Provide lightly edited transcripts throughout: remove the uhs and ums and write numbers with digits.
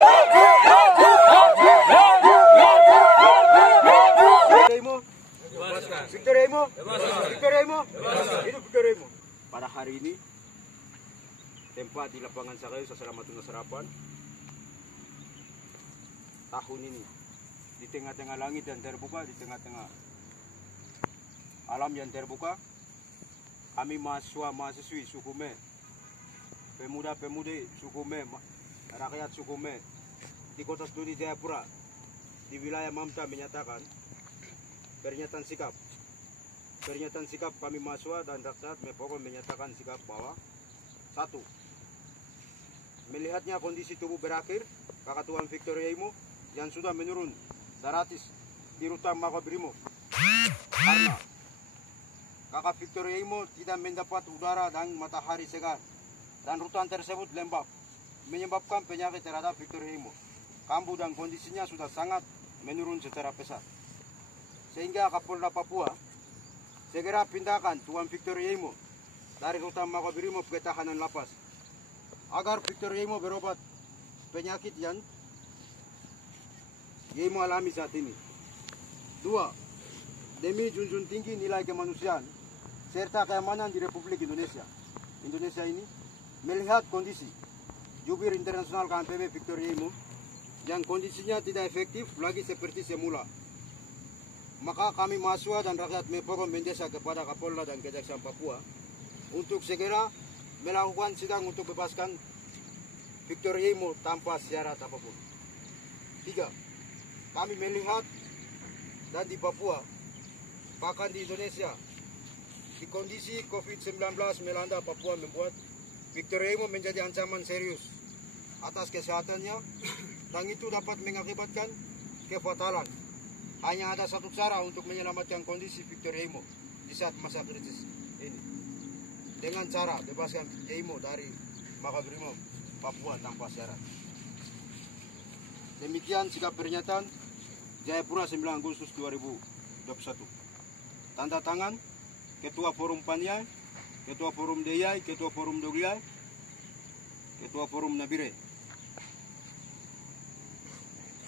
Pada hari ini, tempat di lapangan Sakayu Sasalamatuna Serapan tahun ini di tengah-tengah langit yang terbuka, di tengah-tengah alam yang terbuka, kami mahasiswa-mahasiswi suku Me, pemuda-pemudi suku Me, rakyat suku Me di Kota Studi Jayapura di wilayah Mamta menyatakan pernyataan sikap kami mahasiswa dan rakyat Mepokon menyatakan sikap bahwa satu, melihatnya kondisi tubuh berakhir Kakak Tuan Victor Yaimo yang sudah menurun drastis di rutan Makobrimob karena Kakak Victor Yaimo tidak mendapat udara dan matahari segar dan rutan tersebut lembab menyebabkan penyakit terhadap Victor Yaimo. Kambuh dan kondisinya sudah sangat menurun secara pesat sehingga Kapolda Papua segera pindahkan Tuan Victor Yaimo dari rutan Makobrimob ke tahanan lapas agar Victor Yaimo berobat penyakit yang Yaimo alami saat ini. Dua, demi junjung tinggi nilai kemanusiaan serta keamanan di Republik Indonesia ini, melihat kondisi jubir internasional KNPB Victor Yaimo yang kondisinya tidak efektif lagi seperti semula, maka kami mahasiswa dan rakyat Mepokon mendesak kepada Kapolda dan Kejaksaan Papua untuk segera melakukan sidang untuk bebaskan Victor Yaimo tanpa syarat apapun. Tiga, kami melihat dan di Papua, bahkan di Indonesia, di kondisi COVID-19 melanda Papua membuat Victor Yaimo menjadi ancaman serius atas kesehatannya dan itu dapat mengakibatkan kefatalan. Hanya ada satu cara untuk menyelamatkan kondisi Victor Yaimo di saat masa kritis ini, dengan cara bebaskan Yaimo dari Makobrimob Papua tanpa syarat. Demikian sikap pernyataan Jayapura 9 Agustus 2021. Tanda tangan Ketua Forum Paniai, Ketua Forum Deyai, Ketua Forum Dogliai, Ketua Forum Nabire,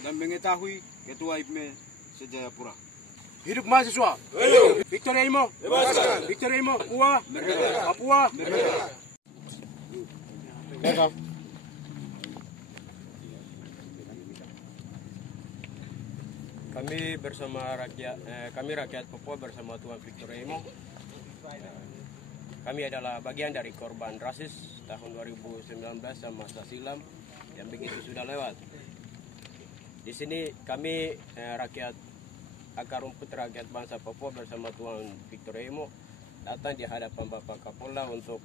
dan mengetahui Ketua IPME se-Jayapura. Hidup mahasiswa! Hidup! Victor Yaimo! Bebaskan! Victor Yaimo! Papua! Merdeka! Papua! Merdeka! Kami bersama rakyat Papua bersama Tuan Victor Yaimo. Kami adalah bagian dari korban rasis tahun 2019 dan masa silam yang begitu sudah lewat. Di sini kami rakyat akar rumput rakyat bangsa Papua bersama Tuan Victor Yaimo datang di hadapan Bapak Kapolda untuk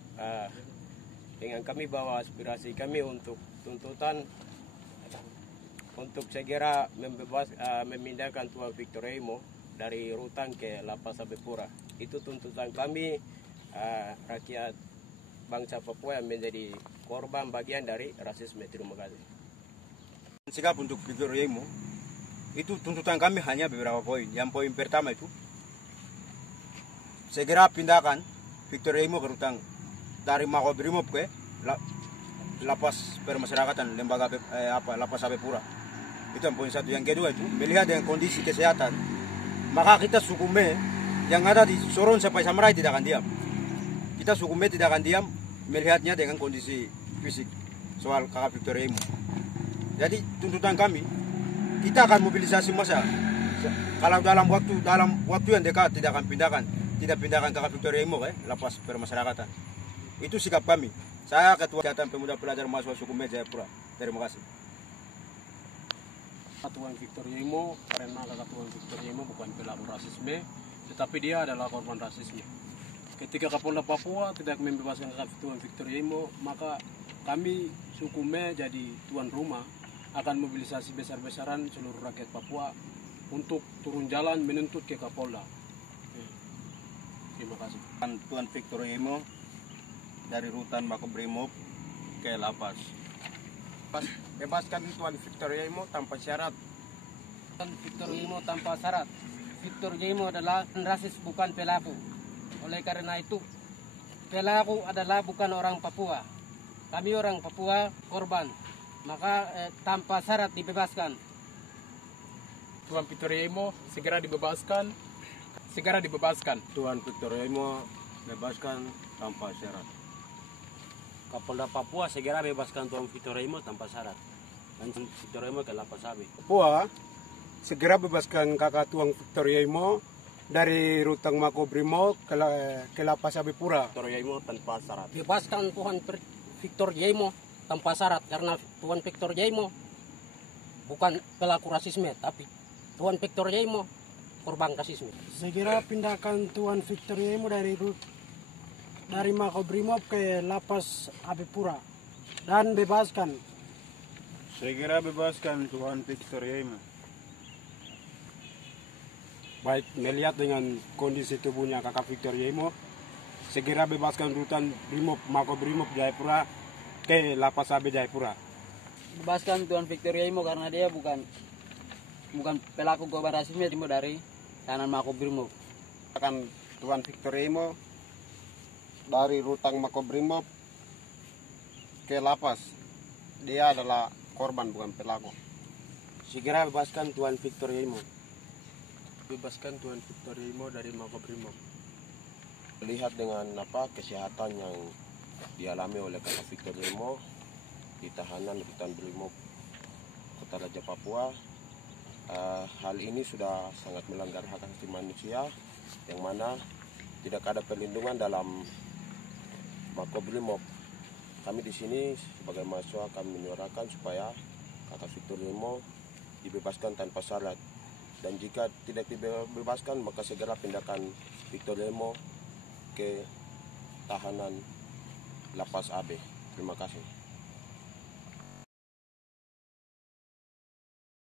dengan kami bawa aspirasi kami untuk tuntutan untuk segera memindahkan Tuan Victor Yaimo dari rutan ke Lapas Abepura. Itu tuntutan kami rakyat bangsa Papua yang menjadi korban bagian dari rasisme. Terima kasih. Sikap untuk Victor Yaimo itu tuntutan kami hanya beberapa poin. Yang poin pertama itu segera pindahkan Victor Yaimo ke rutan dari Makobrimob ke Lapas Permasyarakatan Lapas Abepura. Itu yang poin satu. Yang kedua itu melihat dengan kondisi kesehatan, maka kita suku Me yang ada di Sorong sampai Samarai tidak akan diam. Kita suku Me tidak akan diam melihatnya dengan kondisi fisik soal kakak Victor Yaimo. Jadi tuntutan kami, kita akan mobilisasi massa. Kalau dalam waktu yang dekat tidak pindahkan kakak Victor Yaimo Lapas Permasyarakatan. Itu sikap kami. Saya Ketua Kegiatan Pemuda Pelajar Mahasiswa Suku Me Jayapura. Terima kasih. Tuan Victor Yaimo, karena kakak Tuan Victor Yaimo bukan pelaku rasisme, tetapi dia adalah korban rasisme. Ketika Kapolda Papua tidak membebaskan kakak Tuan Victor Yaimo, maka kami suku Me jadi tuan rumah akan mobilisasi besar-besaran seluruh rakyat Papua untuk turun jalan menuntut ke Kapolda. Terima kasih. Tuan Victor Yaimo dari rutan Makobrimob ke Lapas. Bebaskan Tuan Victor Yaimo tanpa syarat. Tuan Victor Yaimo tanpa syarat. Victor Yaimo adalah rasis, bukan pelaku. Oleh karena itu, pelaku adalah bukan orang Papua. Kami orang Papua korban. maka tanpa syarat dibebaskan. Tuan Victor Yemo segera dibebaskan. Segera dibebaskan. Tuan Victor Yemo bebaskan tanpa syarat. Kapolda Papua segera bebaskan Tuan Victor Yemo tanpa syarat. Dan Victor Yemo ke lapas AB. Papua segera bebaskan kakak Tuan Victor Yemo dari Rutan Makobrimob ke Lapas Abipura. Victor Yemo tanpa syarat. Bebaskan Tuan Victor Yemo tanpa syarat karena Tuan Victor Yemo bukan pelaku rasisme, tapi Tuan Victor Yemo korban rasisme. Segera pindahkan Tuan Victor Yemo dari Makobrimob ke Lapas Abipura dan bebaskan. Segera bebaskan Tuan Victor Yemo. Baik, melihat dengan kondisi tubuhnya kakak Victor Yemo, segera bebaskan Rutan Brimob Makobrimob Jayapura ke Lapas AB Jayapura. Bebaskan Tuan Victor Yemo karena dia bukan pelaku korban rasisme dari tahanan Makobrimob. Akan Tuan Victor Yemo dari Rutan Makobrimob ke Lapas. Dia adalah korban bukan pelaku. Segera bebaskan Tuan Victor Yemo. Bebaskan Tuan Victor Yemo dari Makobrimob. Lihat dengan kesehatan yang dialami oleh kakak Victor Yemo di tahanan Rutan Brimob Kota Raja Papua. Hal ini sudah sangat melanggar hak asasi manusia, yang mana tidak ada perlindungan dalam Makobrimob. Kami di sini sebagai mahasiswa kami menyuarakan supaya kakak Victor Yemo dibebaskan tanpa syarat. Dan jika tidak dibebaskan, maka segera pindahkan Victor Yemo ke tahanan Lapas AB. Terima kasih.